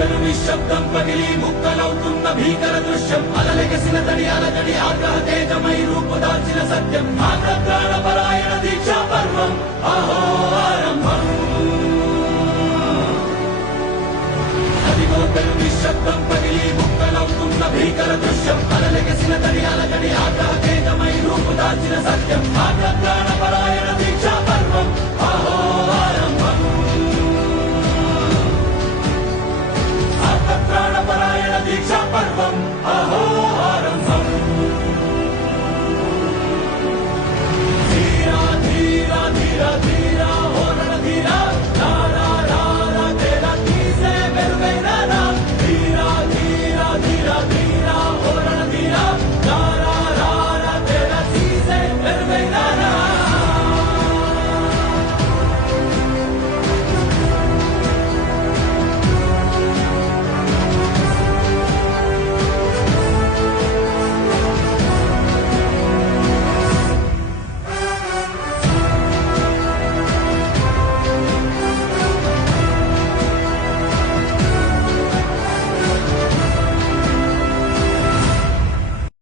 పెను నిశ్శబ్దం పగిలి ముక్కలవుతున్న భీకర దృశ్యం. అలలెగసిన తడి అలజడి ఆగ్రహ తేజమై రూపుదాల్చిన సత్యం. ఆంధ్ర పరాయణ దీక్షా పర్వం. అహో ఆరంభం. అదిగో పెను నిశ్శబ్దం పగిలి ముక్కలవుతున్న భీకర దృశ్యం. అలలెగసిన తడి అలజడి ఆగ్రహ తేజమై రూపుదాల్చిన సత్యం. 办 方